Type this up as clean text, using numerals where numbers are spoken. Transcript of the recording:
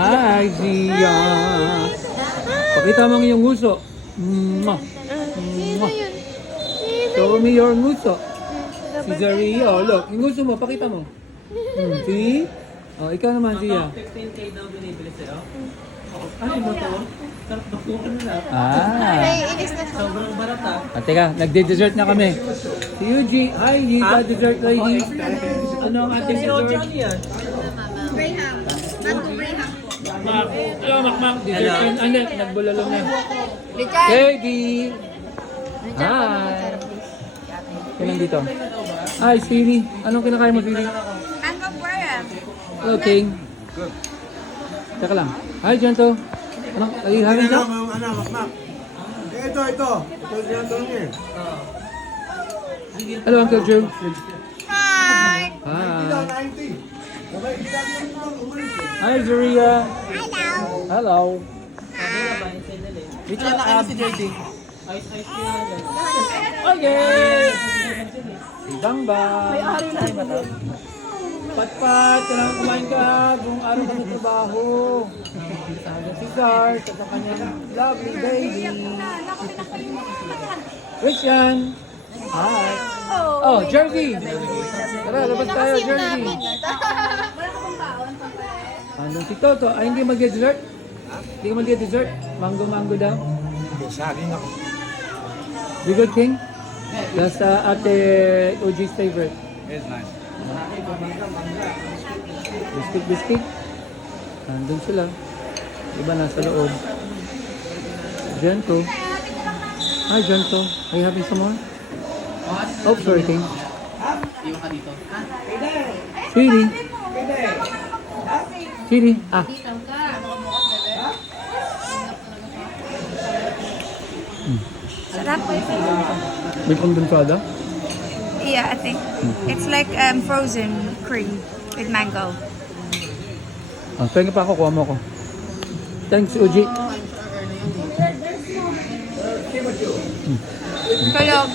Hi, Zia. Pakita mo ang iyong nguso. Mwah. Sino yun? Show me your nguso. Si Zaria, look. Yung nguso mo, pakita mo. See? Oh, ikaw naman, Zia. 15K daw binibili sa'yo. Ano ba to? Sarap bakuhan na lang. Naiinis na siya. Sobrang barat ah. Teka, nagde-dessert na kami. Si Yuji. Hi, Yita, dessert lady. Ano ang ating Si dessert? Ojan yan. Graham. Mango Graham po. Mak. Hello, Makmak. Dessert Hello. yun. Ano, nagbulalong na. Richard! Katie. Richard, Hi. pag-sir, please. Kailan dito? Hi, Siri. Anong kinakain mo, Siri? Mango Graham. Hello, King. Teka lang. Hi, Janto. Anong, are you having that? Makmak. Ito. Ito niya. Hello, Uncle Joe. Hi! Hi. 90. Hi, Zaria. Hello! Hello. Sabi nga ba, yung sa'yo nila eh. Which one? Si JD. Ice kaya lang. Okay. Si Bangbang. May ari na ba to? Patpat, kailangan kumain ka buong araw ka sa trabaho. Si Zart at ang kanyang lovely baby. Christian. Hi. Oh, Jersey. Tara, labas tayo, Jersey. Andun si Toto. Ay, hindi mag-dessert? Hindi ka mag-dessert? Mango daw? Saging ako. You good, King? That's ate OG's favorite. It's nice. Biscuit. Nandun sila. Iba nasa loob. Gento. Hi, Gento. Are you having some more? Oh, sorry, King. Iwan ka dito. Siri. Siri. Ah. Sarap. May kondensada? Yeah, I think. It's like frozen cream with mango. Ah, pengen pa ako. Kuha mo ako. Thanks, Uji. Kaya